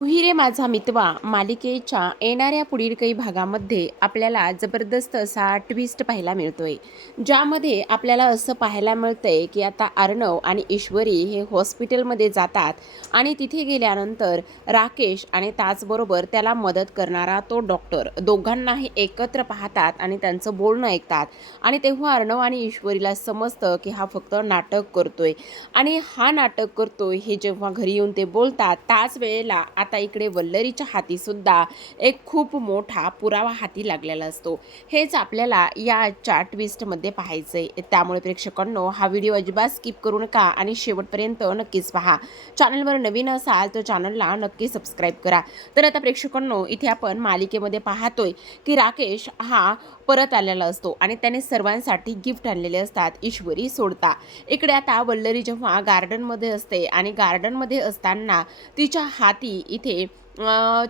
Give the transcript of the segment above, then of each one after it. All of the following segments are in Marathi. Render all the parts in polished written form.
तू रे माझा मितवा मालिकेच्या येणाऱ्या पुढील काही भागामध्ये आपल्याला जबरदस्त असा ट्विस्ट पाहायला मिळतोय, ज्यामध्ये आपल्याला असं पाहायला मिळतंय की आता अर्णव आणि ईश्वरी हे हॉस्पिटलमध्ये जातात आणि तिथे गेल्यानंतर राकेश आणि त्याचबरोबर त्याला मदत करणारा तो डॉक्टर दोघांनाही एकत्र पाहतात आणि त्यांचं बोलणं ऐकतात. आणि तेव्हा अर्णव आणि ईश्वरीला समजतं की हा फक्त नाटक करतोय आणि हा नाटक करतोय हे जेव्हा घरी येऊन ते बोलतात, त्याच वेळेला आता इकडे वल्लरीच्या हाती सुद्धा एक खूप मोठा पुरावा हाती लागलेला असतो. हेच आपल्याला या आजच्या ट्विस्टमध्ये पाहायचंय. त्यामुळे प्रेक्षकांनो, हा व्हिडिओ अजिबात स्किप करू नका आणि शेवटपर्यंत नक्कीच पहा. चॅनलवर नवीन असाल तर चॅनलला नक्की सबस्क्राईब करा. तर आता प्रेक्षकांनो, इथे आपण मालिकेमध्ये पाहतोय की राकेश हा परत आलेला असतो आणि त्याने सर्वांसाठी गिफ्ट आणलेले असतात, ईश्वरी सोडता. इकडे आता वल्लरी जेव्हा गार्डनमध्ये असते आणि गार्डनमध्ये असताना तिच्या हाती इथे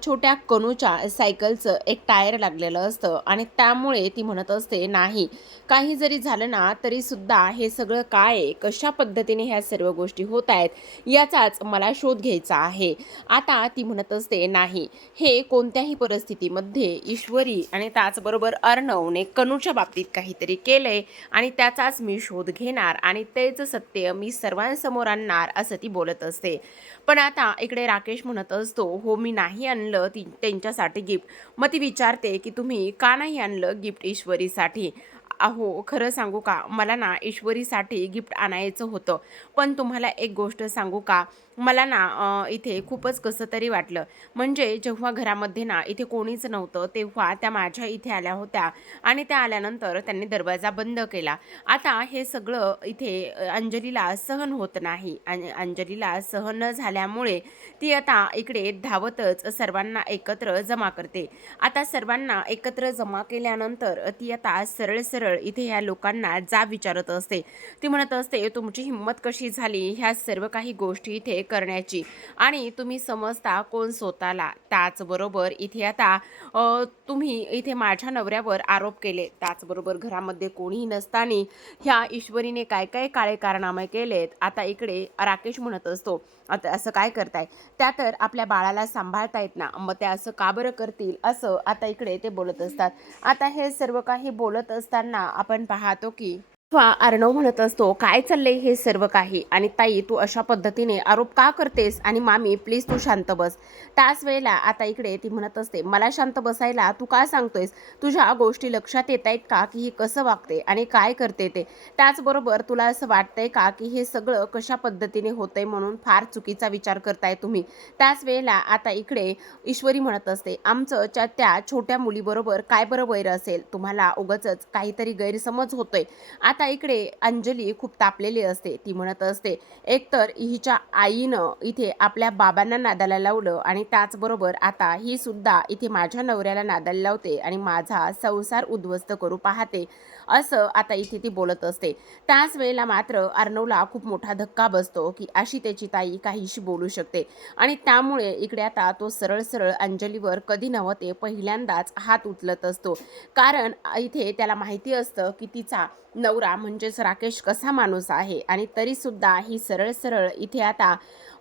छोट्या कनूच्या सायकलचं एक टायर लागलेलं असतं आणि त्यामुळे ती म्हणत असते, नाही, काही जरी झालं ना तरीसुद्धा हे सगळं काय आहे, कशा पद्धतीने ह्या सर्व गोष्टी होत आहेत याचाच मला शोध घ्यायचा आहे. आता ती म्हणत असते, नाही, हे कोणत्याही परिस्थितीमध्ये ईश्वरी आणि त्याचबरोबर अर्णवने कनूच्या बाबतीत काहीतरी केलंय आणि त्याचाच मी शोध घेणार आणि तेच सत्य मी सर्वांसमोर आणणार, असं ती बोलत असते. पण आता इकडे राकेश म्हणत असतो, हो, मी नाही आणलं त्यांच्यासाठी गिफ्ट. मग ती विचारते की तुम्ही का नाही आणलं गिफ्ट ईश्वरीसाठी? अहो, खरं सांगू का, मला ना ईश्वरीसाठी गिफ्ट आणायचं होतं. पण तुम्हाला एक गोष्ट सांगू का, मला ना इथे खूपच कसं तरी वाटलं. म्हणजे जेव्हा घरामध्ये ना इथे कोणीच नव्हतं तेव्हा त्या माझ्या इथे आल्या होत्या आणि त्या आल्यानंतर त्यांनी दरवाजा बंद केला. आता हे सगळं इथे अंजलीला सहन होत नाही आणि अंजलीला सहन न झाल्यामुळे ती आता इकडे धावतच सर्वांना एकत्र जमा करते. आता सर्वांना एकत्र जमा केल्यानंतर ती आता सरळ सरळ इथे ह्या लोकांना जाब विचारत असते. ती म्हणत असते, तुमची हिंमत कशी झाली ह्या सर्व काही गोष्टी इथे करण्याची आणि तुम्ही समजता कोण स्वतःला. त्याचबरोबर इथे आता तुम्ही इथे माझ्या नवऱ्यावर आरोप केले, त्याचबरोबर घरामध्ये कोणीही नसताना ह्या ईश्वरीने काय काय काळे कारनामे केलेत. आता इकडे राकेश म्हणत असतो, आता असं काय करताय, त्या तर आपल्या बाळाला सांभाळतायत ना, मग त्या असं का बरं करतील, असं आता इकडे ते बोलत असतात. आता हे सर्व काही बोलत असताना आपण पाहतो की अर्णव म्हणत असतो, काय चाललंय हे सर्व काही, आणि ताई तू अशा पद्धतीने आरोप का करतेस, आणि मामी प्लीज तू शांत बस. त्याच वेळेला आता इकडे ती म्हणत असते, मला शांत बसायला तू का सांगतोयस, तुझ्या गोष्टी लक्षात येत आहेत का की ही कसं वागते आणि काय करते ते, त्याचबरोबर तुला असं वाटतंय का की हे सगळं कशा पद्धतीने होतंय म्हणून फार चुकीचा विचार करताय तुम्ही. त्याच वेळेला आता इकडे ईश्वरी म्हणत असते, आमचं त्या छोट्या मुलीबरोबर काय बरं वैर असेल, तुम्हाला उगाचच काहीतरी गैरसमज होतोय. आता इकडे अंजली खूप तापलेली असते. ती म्हणत असते, एकतर हिच्या आईनं इथे आपल्या बाबांना नादाला लावलं आणि त्याचबरोबर आता ही सुद्धा इथे माझ्या नवऱ्याला नादाला लावते आणि माझा संसार उद्ध्वस्त करू पाहते, असं आता इथे ती बोलत असते. त्याच वेळेला मात्र अर्णवला खूप मोठा धक्का बसतो की अशी त्याची ताई काहीशी बोलू शकते आणि त्यामुळे इकडे आता तो सरळ सरळ अंजलीवर कधी नव्हते पहिल्यांदाच हात उचलत असतो. कारण इथे त्याला माहिती असतं की तिचा नवरा म्हणजेच राकेश कसा माणूस आहे आणि तरीसुद्धा ही सरळ सरळ इथे आता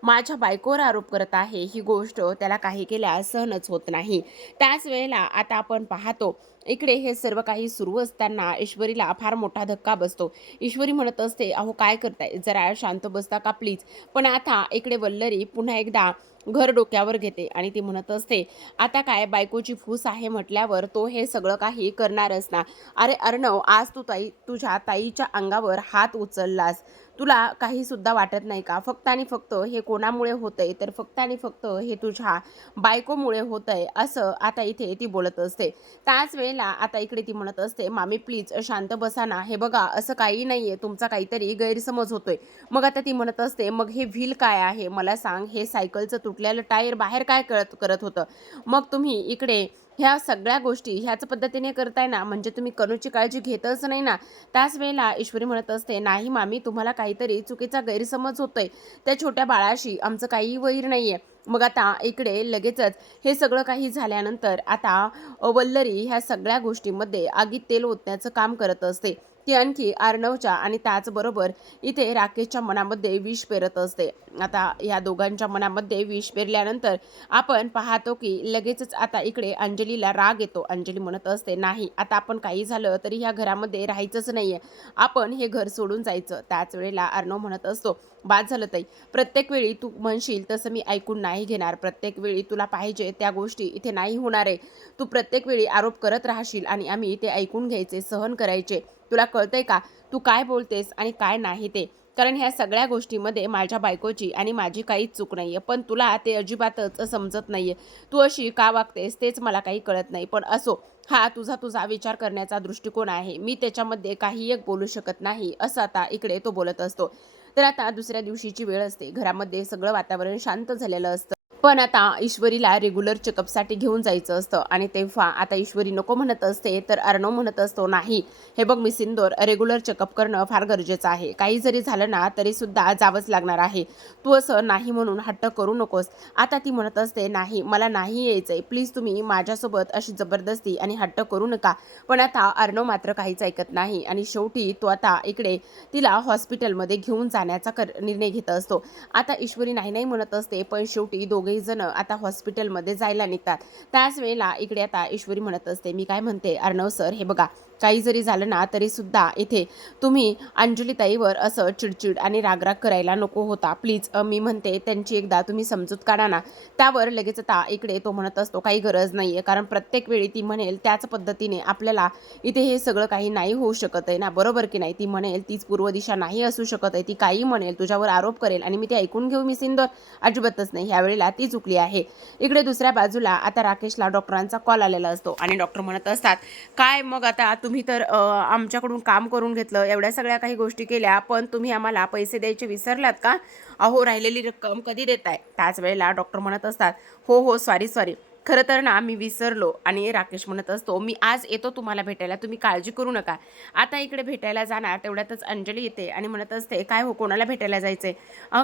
माझ्या बायकोवर आरोप करत आहे, ही गोष्ट त्याला काही केल्या सहनच होत नाही. त्याच वेळेला आता आपण पाहतो इकडे हे सर्व काही सुरू असताना ईश्वरीला फार मोठा धक्का बसतो. ईश्वरी म्हणत असते, अहो काय करताय, जरा शांत बसता का प्लीज. पण आता इकडे वल्लरी पुन्हा एकदा घर डोक्यावर घेते आणि ती म्हणत असते, आता काय बायकोची फूस आहे म्हटल्यावर तो हे सगळं काही करणारच ना. अरे अर्णव, आज तू तुझ्या ताईच्या अंगावर हात उचललास, तुला काही सुद्धा वाटत नाही का? फक्त आणि फक्त हे कोणामुळे होतंय, तर फक्त आणि फक्त हे तुझ्या बायकोमुळे होतंय, असं आता इथे ती बोलत असते. त्याच वेळेला आता इकडे ती म्हणत असते, मामी प्लीज शांत बसा ना, हे बघा असं काही नाहीये, तुमचा काहीतरी गैरसमज होतोय. मग आता ती म्हणत असते, मग हे व्हील काय आहे मला सांग, हे सायकलचं तुटलेलं टायर बाहेर काय करत होतं, मग तुम्ही इकडे ह्या सगळ्या गोष्टी ह्याच पद्धतीने करताय ना, म्हणजे तुम्ही कनूची काळजी घेतच नाही ना. त्याच वेळेला ईश्वरी म्हणत असते, नाही मामी, तुम्हाला काहीतरी चुकीचा गैरसमज होतोय, त्या छोट्या बाळाशी आमचं काही वैर नाहीये. मग आता इकडे लगेचच हे सगळं काही झाल्यानंतर आता वल्लरी ह्या सगळ्या गोष्टींमध्ये आगीत तेल ओतण्याचं काम करत असते. ती आणखी अर्णवच्या आणि त्याचबरोबर इथे राकेशच्या मनामध्ये विष पेरत असते. आता या दोघांच्या मनामध्ये विष पेरल्यानंतर आपण पाहतो की लगेचच आता इकडे अंजलीला राग येतो. अंजली म्हणत असते, नाही आता आपण काही झालं तरी ह्या घरामध्ये राहायचंच नाहीये, आपण हे घर सोडून जायचं. त्याच वेळेला अर्णव म्हणत असतो, बाद झालं ताई, प्रत्येक वेळी तू म्हणशील तसं मी ऐकून नाही घेणार. प्रत्येक वेळी तुला पाहिजे त्या गोष्टी इथे नाही होणार आहे. तू प्रत्येक वेळी आरोप करत राहशील आणि आम्ही ते ऐकून घ्यायचे, सहन करायचे. तुला कळतंय का तू काय बोलतेस आणि काय नाही ते? कारण ह्या सगळ्या गोष्टीमध्ये माझ्या बायकोची आणि माझी काहीच चूक नाहीये, पण तुला ते अजिबातच समजत नाहीये. तू अशी का वागतेस तेच मला काही कळत नाही. पण असो, हा तुझा विचार करण्याचा दृष्टिकोन आहे, मी त्याच्यामध्ये काही एक बोलू शकत नाही, असं आता इकडे तो बोलत असतो. तर आता दुसऱ्या दिवशीची वेळ असते. घरामध्ये सगळं वातावरण शांत झालेलं असतं. पण आता ईश्वरीला रेग्युलर चेकअपसाठी घेऊन जायचं असतं आणि तेव्हा आता ईश्वरी नको म्हणत असते, तर अर्णव म्हणत असतो, नाही हे बघ मी सिंदूर, रेग्युलर चेकअप करणं फार गरजेचं आहे. काही जरी झालं ना तरी सुद्धा जावंच लागणार आहे. तू असं नाही म्हणून हट्ट करू नकोस. आता ती म्हणत असते, नाही मला नाही यायचंय, प्लीज तुम्ही माझ्यासोबत अशी जबरदस्ती आणि हट्ट करू नका. पण आता अर्णव मात्र काहीच ऐकत नाही आणि शेवटी तो आता इकडे तिला हॉस्पिटलमध्ये घेऊन जाण्याचा निर्णय घेत असतो. आता ईश्वरी नाही नाही म्हणत असते, पण शेवटी दोघेही जण आता हॉस्पिटलमध्ये जायला निघतात. त्याच वेळेला इकडे आता ईश्वरी म्हणत असते, मी काय म्हणते अर्णव सर, हे बघा काही जरी झालं ना तरी सुद्धा इथे तुम्ही अंजलीताईवर असं चिडचिड आणि रागराग करायला नको होता. प्लीज मी म्हणते त्यांची एकदा तुम्ही समजूत काढा ना. त्यावर लगेच आता इकडे तो म्हणत असतो, काही गरज नाहीये, कारण प्रत्येक वेळी ती म्हणेल त्याच पद्धतीने आपल्याला इथे हे सगळं काही नाही होऊ शकत आहे ना, बरोबर की नाही? ती म्हणेल तीच पूर्व दिशा नाही असू शकत आहे, ती काही म्हणेल, तुझ्यावर आरोप करेल आणि मी ते ऐकून घेऊ मी सिंदूर? अजिबातच नाही. ह्यावेळेला ती चुकली आहे. इकडे दुसऱ्या बाजूला आता राकेशला डॉक्टरांचा कॉल आलेला असतो आणि डॉक्टर म्हणत असतात, काय मग आता तुम्ही तर आमच्याकडून काम करून घेतलं, एवढ्या सगळ्या काही गोष्टी केल्या, पण तुम्ही आम्हाला पैसे द्यायचे विसरलात का? अहो राहिलेली रक्कम कधी देताय? त्याच वेळेला डॉक्टर म्हणत असतात, हो हो सॉरी, खरं तर ना मी विसरलो. आणि राकेश म्हणत असतो, मी आज येतो तुम्हाला भेटायला, तुम्ही काळजी करू नका. आता इकडे भेटायला जाणार तेवढ्यातच अंजली येते आणि म्हणत असते, काय हो कोणाला भेटायला जायचंय?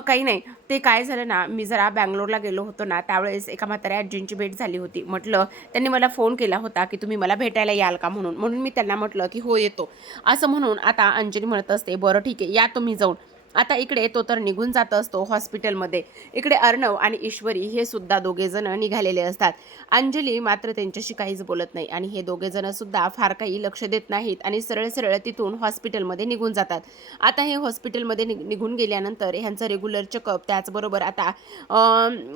काही नाही, ते काय झालं ना, मी जरा बँगलोरला गेलो होतो ना, त्यावेळेस एका म्हाताऱ्या आजींची भेट झाली होती. म्हटलं त्यांनी मला फोन केला होता की तुम्ही मला भेटायला याल का म्हणून मी त्यांना म्हटलं की हो येतो असं म्हणून. आता अंजली म्हणत असते, बरं ठीक आहे या तुम्ही जाऊन. आता इकडे तो तर निघून जात असतो हॉस्पिटलमध्ये. इकडे अर्णव आणि ईश्वरी हे सुद्धा दोघे जण निघालेले असतात. अंजली मात्र त्यांच्याशी काहीच बोलत नाही आणि हे दोघे जण सुद्धा फार काही लक्ष देत नाहीत आणि सरळ सरळ तिथून हॉस्पिटलमध्ये निघून जातात. आता हे हॉस्पिटलमध्ये निघून गेल्यानंतर ह्यांचं रेग्युलर चेकअप, त्याचबरोबर आता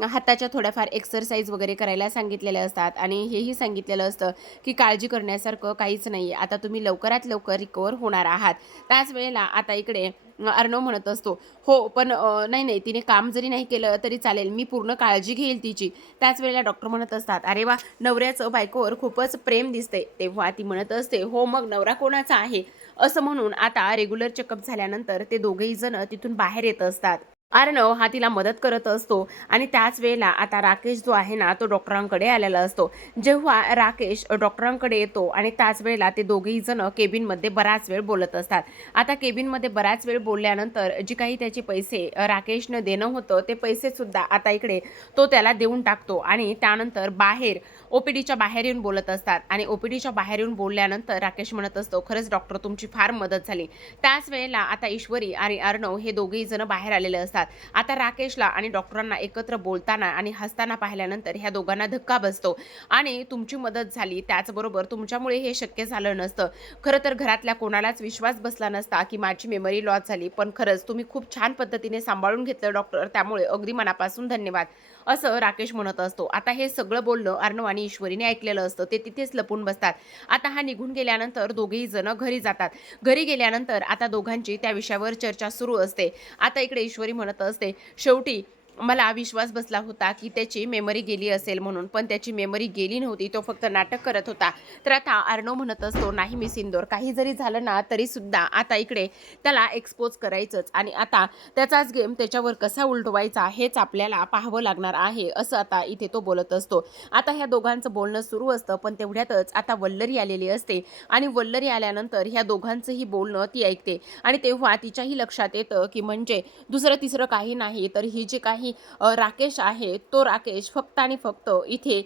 हाताच्या थोड्याफार एक्सरसाइज वगैरे करायला सांगितलेले असतात आणि हेही सांगितलेलं असतं की काळजी करण्यासारखं काहीच नाही आहे, आता तुम्ही लवकरात लवकर रिकवर होणार आहात. त्याच वेळेला आता इकडे अर्णव म्हणत असतो, हो पण नाही तिने काम जरी नाही केलं तरी चालेल, मी पूर्ण काळजी घेईल तिची. त्याच वेळेला डॉक्टर म्हणत असतात, अरे वा नवऱ्याचं बायकोवर खूपच प्रेम दिसते. तेव्हा ती म्हणत असते, हो मग नवरा कोणाचा आहे? असं म्हणून आता रेग्युलर चेकअप झाल्यानंतर ते दोघेही जण तिथून बाहेर येत असतात. अर्णव हा तिला मदत करत असतो आणि त्याच वेळेला आता राकेश जो आहे ना तो डॉक्टरांकडे आलेला असतो. जेव्हा राकेश डॉक्टरांकडे येतो आणि त्याच वेळेला ते दोघेही जण केबिनमध्ये बराच वेळ बोलत असतात. आता केबिनमध्ये बराच वेळ बोलल्यानंतर जे काही त्याचे पैसे राकेशनं देणं होतं ते पैसे सुद्धा आता इकडे तो त्याला देऊन टाकतो आणि त्यानंतर बाहेर ओपीडीच्या बाहेर येऊन बोलत असतात आणि ओपीडीच्या बाहेर येऊन बोलल्यानंतर राकेश म्हणत असतो, खरंच डॉक्टर तुमची फार मदत झाली. त्याच वेळेला आता ईश्वरी आणि अर्णव हे दोघेही जण बाहेर आलेले असतात. आता राकेशला आणि डॉक्टरांना एकत्र बोलताना आणि हसताना पाहिल्यानंतर ह्या दोघांना धक्का बसतो आणि तुमची मदत झाली, त्याचबरोबर तुमच्यामुळे हे शक्य झालं नसतं. खरं तर घरातल्या कोणालाच विश्वास बसला नसता की माझी मेमरी लॉस झाली, पण खरंच तुम्ही खूप छान पद्धतीने सांभाळून घेतलं डॉक्टर, त्यामुळे अगदी मनापासून धन्यवाद, असं राकेश म्हणत असतो. आता हे सगळं बोलणं अर्णव आणि ईश्वरीने ऐकलेलं असतं. ते तिथेच लपून बसतात. आता हा निघून गेल्यानंतर दोघेही जण घरी जातात. घरी गेल्यानंतर आता दोघांची त्या विषयावर चर्चा सुरू असते. आता इकडे ईश्वरी म्हणत असते, शेवटी मला विश्वास बसला होता की त्याची मेमरी गेली असेल म्हणून, पण त्याची मेमरी गेली नव्हती, तो फक्त नाटक करत होता. तर आता अर्णव म्हणत असतो, नाही मी सिंदूर, काही जरी झालं ना तरी सुद्धा आता इकडे त्याला एक्सपोज करायचंच आणि आता त्याचाच गेम त्याच्यावर कसा उलटवायचा हेच आपल्याला पाहावं लागणार आहे, असं आता इथे तो बोलत असतो. आता ह्या दोघांचं बोलणं सुरू असतं, पण तेवढ्यातच आता वल्लरी आलेली असते आणि वल्लरी आल्यानंतर ह्या दोघांचंही बोलणं ती ऐकते आणि तेव्हा तिच्याही लक्षात येतं की म्हणजे दुसरं तिसरं काही नाही तर ही जी काही नाही राकेश आहे, तो राकेश फक्त आणि फक्त इथे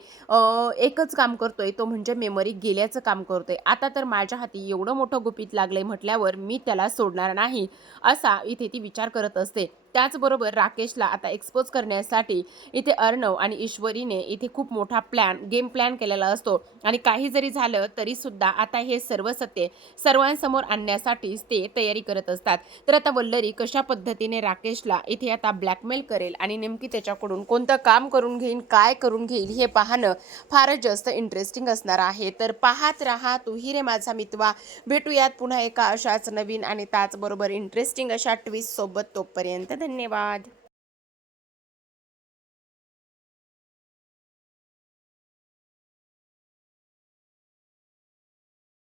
एकच काम करतोय, तो म्हणजे मेमरी गेल्याचं काम करतोय. आता तर माझ्या हाती एवढं मोठं गुपित लागलंय म्हटल्यावर मी त्याला सोडणार नाही, असा इथे ती विचार करत असते. त्याचबरोबर राकेशला आता एक्सपोज करण्यासाठी इथे अर्णव आणि ईश्वरीने इथे खूप मोठा गेम प्लॅन केलेला असतो आणि काही जरी झालं तरीसुद्धा आता हे सर्व सत्य सर्वांसमोर आणण्यासाठीच ते तयारी करत असतात. तर आता वल्लरी कशा पद्धतीने राकेशला इथे आता ब्लॅकमेल करेल आणि नेमकी त्याच्याकडून कोणतं काम करून घेईन, काय करून घेईल हे पाहणं फारच जास्त इंटरेस्टिंग असणार आहे. तर पाहत रहा तू ही रे माझा मितवा. भेटूयात पुन्हा एका अशाच नवीन आणि त्याचबरोबर इंटरेस्टिंग अशा ट्विस्ट सोबत. तोपर्यंत धन्यवाद.